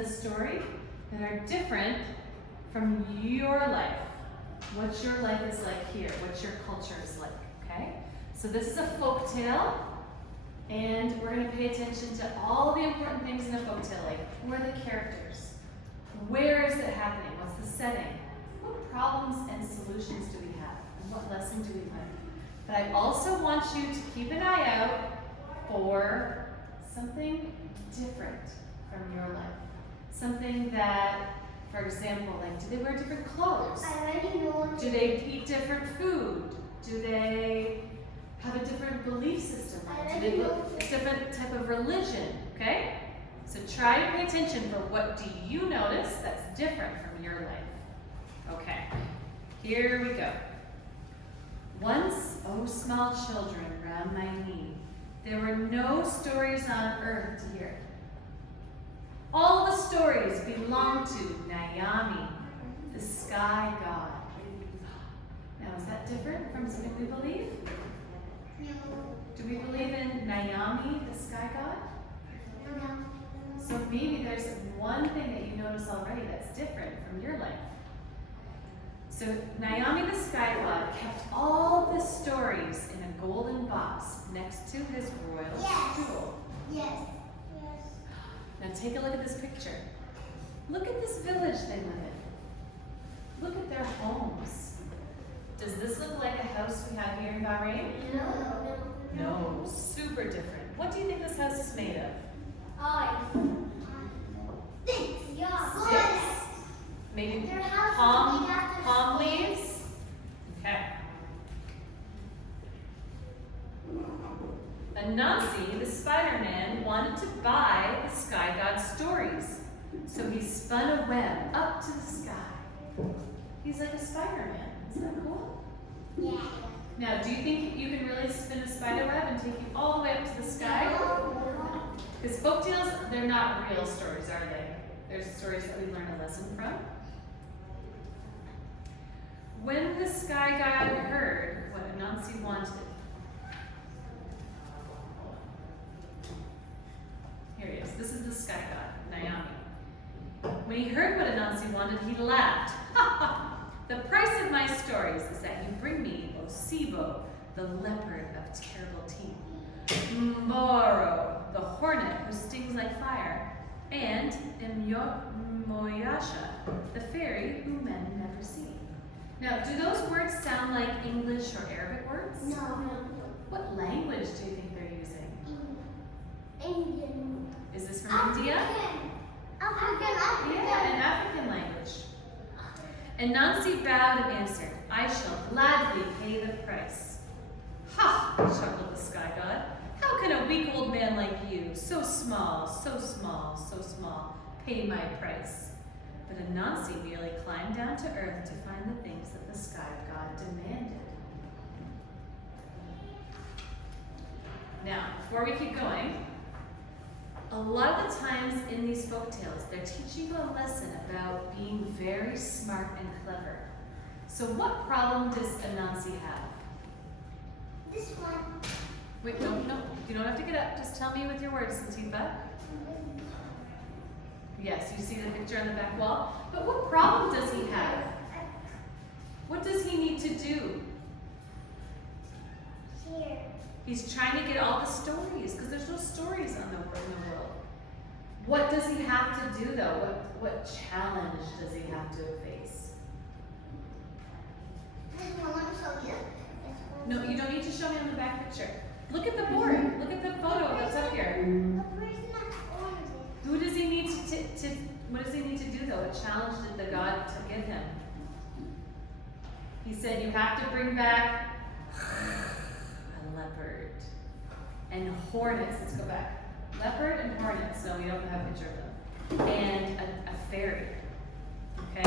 this story that are different from your life. What your life is like here, what your culture is like, okay? So this is a folk tale, and we're going to pay attention to all the important things in a folk tale, like who are the characters? Where is it happening? What's the setting? What problems and solutions do we have? And what lesson do we learn? But I also want you to keep an eye out for something different from your life. Something that, for example, like, do they wear different clothes? I already know. Do they eat different food? Do they have a different belief system? Do they look a different type of religion? Okay? So try to pay attention for what do you notice that's different from your life. Okay, here we go. Once, oh small children, round my knee, there were no stories on earth to hear. All the stories belong to Naomi, the sky god. Now, is that different from something we believe? No. Do we believe in Naomi, the sky god? No. So maybe there's one thing that you notice already that's different from your life. So Naomi, the sky god, kept all the stories in a golden box next to his royal stool. Yes. Now take a look at this picture. Look at this village they live in. Look at their homes. Does this look like a house we have here in Bahrain? No. No, super different. What do you think this house is made of? Sticks. Yeah. Sticks? Maybe Their house is palm made out of sticks. leaves? Okay. Anansi, the Spider-Man, wanted to buy the sky god's stories. So he spun a web up to the sky. He's like a Spider-Man. Isn't that cool? Yeah. Now, do you think you can really spin a spider web and take you all the way up to the sky? Because folktales, they're not real stories, are they? They're stories that we learn a lesson from. When the sky god heard what Anansi wanted, here he is. This is the sky god, Naomi. When he heard what Anansi wanted, he laughed. Ha ha! The price of my stories is that you bring me Osibo, the leopard of terrible teeth, Mboro, the hornet who stings like fire, and Moyasha, the fairy who men never see. Now, do those words sound like English or Arabic words? No. What language do you think they're using? Indian. Is this from India? African. Yeah, an African language. And Nancy bowed and answered, I shall gladly pay the price. Ha! Chuckled the sky god. How can a weak old man like you, so small, so small, so small, pay my price? But Anansi merely climbed down to earth to find the things that the sky god demanded. Now, before we keep going, a lot of the times in these folk tales, they're teaching you a lesson about being very smart and clever. So what problem does Anansi have? This one. Wait, no, you don't have to get up. Just tell me with your words, Latifa. Yes, you see the picture on the back wall. But what problem does he have? What does he need to do? Here. He's trying to get all the stories, because there's no stories in the world. What does he have to do, though? What challenge does he have to face? This one, let me show you. No, you don't need to show me on the back picture. Look at the board. Look at the photo that's up here. The person that's orange. Who does he need to what does he need to do, though? What challenge did the god to give him? He said, you have to bring back a leopard and hornets. Let's go back. Leopard and hornets. No, we don't have a picture of them. And a fairy. Okay?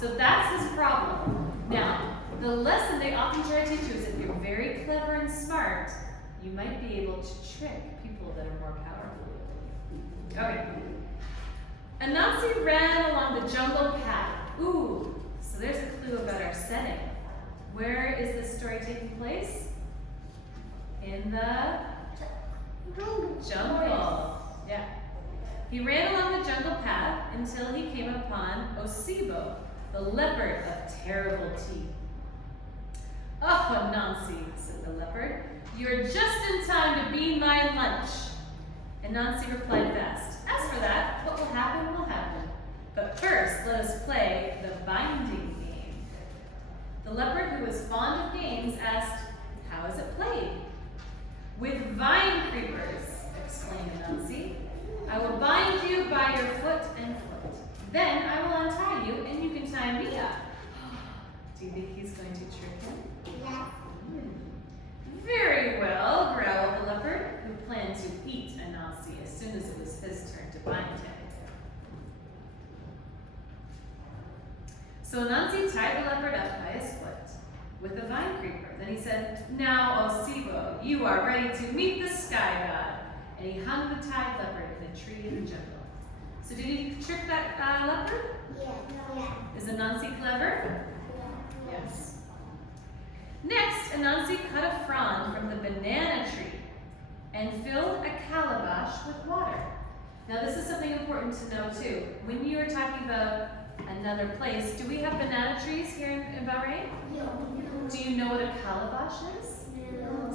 So that's his problem. Now, the lesson they often try to teach you is if you're very clever and smart, you might be able to trick people that are more powerful. Okay. Anansi ran along the jungle path. Ooh, so there's a clue about our setting. Where is this story taking place? In the jungle. Yeah. He ran along the jungle path until he came upon Osibo, the leopard of terrible teeth. "Oh, Anansi," said the leopard, "you're just in time to be my lunch." Anansi replied fast, "As for that, what will happen will happen. But first, let us play the binding game." The leopard, who was fond of games, asked, "How is it played?" "With vine creepers," explained Anansi. "I will bind you by your foot and foot. Then I will untie you and you can tie me up." Do you think he's going to trick him? Yeah. "Very well," growled the leopard, who planned to eat Anansi as soon as it was his turn to bind him. So Anansi tied the leopard up by his foot with a vine creeper. Then he said, "Now, Osibo, you are ready to meet the sky god." And he hung the tied leopard in a tree in the jungle. So did he trick that leopard? Yeah. Is Anansi clever? Yes. Next, Anansi cut a frond from the banana tree and filled a calabash with water. Now this is something important to know too. When you are talking about another place, do we have banana trees here in Bahrain? Do you know what a calabash is?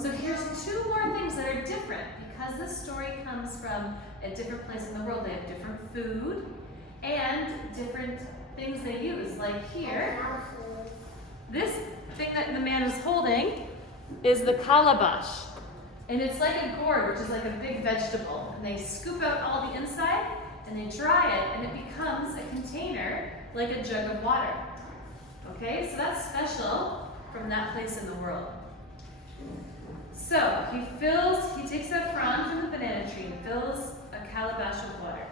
So here's two more things that are different because this story comes from a different place in the world. They have different food and different things they use. Like here, this thing that the man is holding is the calabash. And it's like a gourd, which is like a big vegetable. And they scoop out all the inside and they dry it and it becomes a container like a jug of water. Okay, so that's special from that place in the world. So he takes a frond from the banana tree and fills a calabash with water.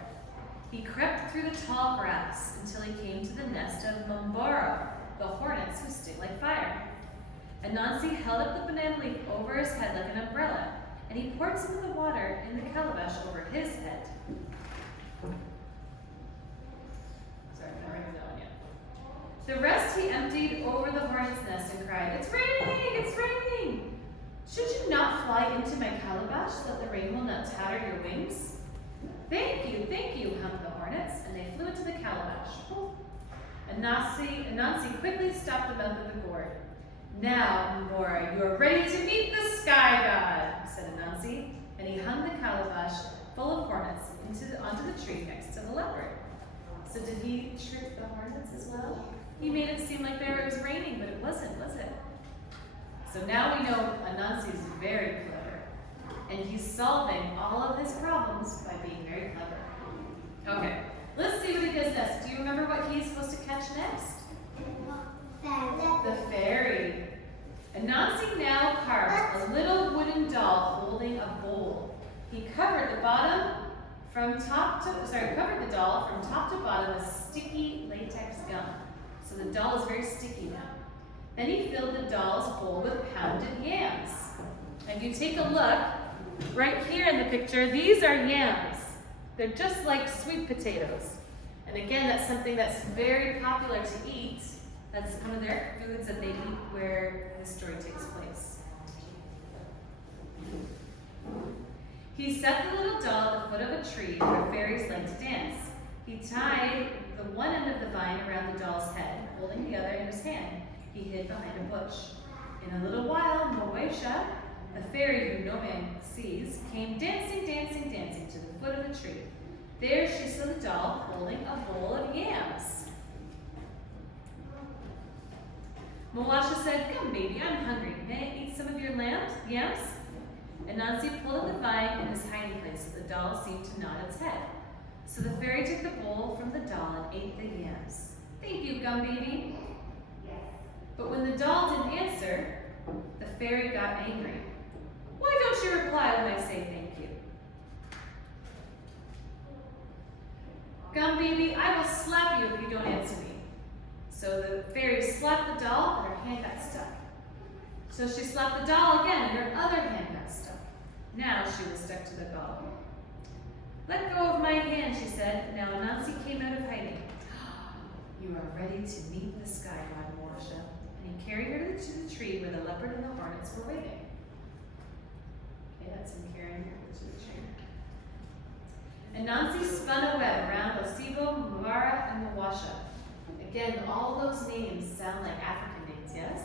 He crept through the tall grass until he came to the nest of Mamboro, the hornets who sting like fire. Anansi held up the banana leaf over his head like an umbrella, and he poured some of the water in the calabash over his head. Sorry, I'm not writing that one yet. The rest he emptied over the hornet's nest and cried, "It's raining! It's raining! Should you not fly into my calabash so that the rain will not tatter your wings?" Thank you, hummed the hornets, and they flew into the calabash. Anansi quickly stopped the mouth of the gourd. "Now, Mbora, you are ready to meet the sky god," said Anansi, and he hung the calabash full of hornets onto the tree next to the leopard. So did he trick the hornets as well? He made it seem like it was raining, but it wasn't, was it? So now we know Anansi is very clever, and he's solving all of his problems by being very clever. Okay, let's see what he does next. Do you remember what he's supposed to catch next? The fairy. Anansi now carved a little wooden doll holding a bowl. He covered the doll from top to bottom with sticky latex gum. So the doll is very sticky now. Then he filled the doll's bowl with pounded yams. And if you take a look, right here in the picture, these are yams. They're just like sweet potatoes. And again, that's something that's very popular to eat. That's one of their foods that they eat where this story takes place. He set the little doll at the foot of a tree where fairies like to dance. He tied the one end of the vine around the doll's head, holding the other in his hand. He hid behind a bush. In a little while, Moesha, a fairy who no man sees, came dancing to the foot of the tree. There she saw the doll holding a bowl of yams. Moesha said, "Come, baby, I'm hungry. May I eat some of your yams?" Anansi pulled at the vine in his hiding place, so the doll seemed to nod its head. So the fairy took the bowl from the doll and ate the yams. "Thank you, Gum Baby." But when the doll didn't answer, the fairy got angry. "Why don't you reply when I say thank you?" "Gum Baby, I will slap you if you don't answer me." So the fairy slapped the doll, and her hand got stuck. So she slapped the doll again, and her other hand got stuck. Now she was stuck to the doll. "Let go of my hand," she said. Now Anansi came out of hiding. "You are ready to meet the sky god, Moesha." And he carried her to the tree where the leopard and the hornets were waiting. Okay, that's him carrying her to the tree. Anansi spun a web around Osibo Nasibo, Mubara, and Mawasha. Again, all those names sound like African names, yes?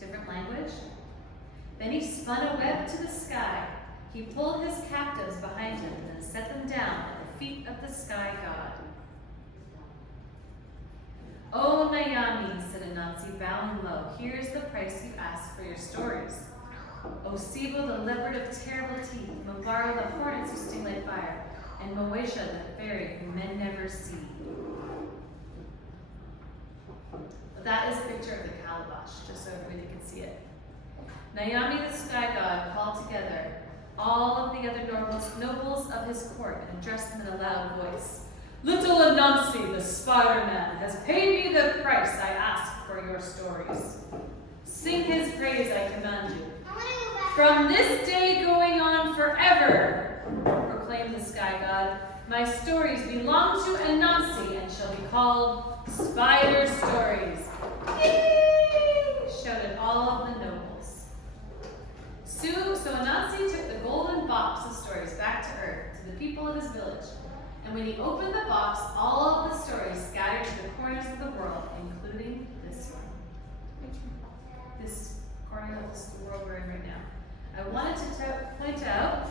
Different language. Then he spun a web to the sky. He pulled his captives behind him and set them down at the feet of the sky god. Oh, Nayami, said Anansi, bowing low, here's the price you ask for your stories. Osibo, the leopard of terrible teeth, Mubara, the hornets who sting like fire, and Moesha, the fairy whom men never see. That is a picture of the calabash, just so everybody can see it. Nayami, the sky god, called together all of the other nobles of his court and addressed them in a loud voice. Little Anansi, the Spider-Man, has paid me the price I asked for your stories. Sing his praise, I command you. From this day going on forever, proclaimed the sky god, my stories belong to Anansi and shall be called Spider Stories. Yay! Shouted all of the nobles. So Anansi took the golden box of stories back to Earth, to the people of his village. And when he opened the box, all of the stories scattered to the corners of the world, including this one. This corner of the world we're in right now. I wanted to point out,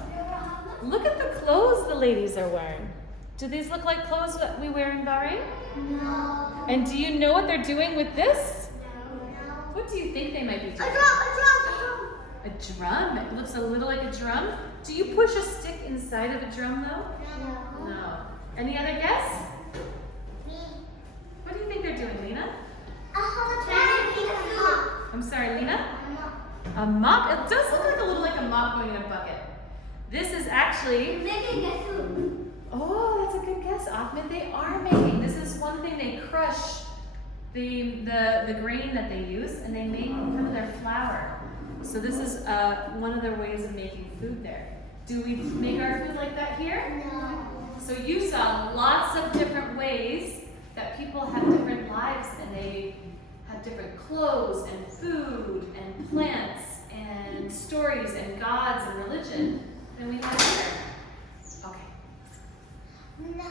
look at the clothes the ladies are wearing. Do these look like clothes that we wear in Bahrain? No. And do you know what they're doing with this? No. What do you think they might be doing? A drum. A drum? It looks a little like a drum. Do you push a stick inside of a drum though? No. No. Any other guess? Me. What do you think they're doing, Lena? I'm sorry, Lena? A mop? It does look like a little like a mop going in a bucket. This is actually, Making a food. oh, that's a good guess, Ahmed. They are making, this is one thing, they crush the grain that they use and they make kind of their flour. So this is one of their ways of making food there. Do we make our food like that here? No. So you saw lots of different ways that people have different lives and they have different clothes and food and plants and stories and gods and religion than we have here. Okay. No.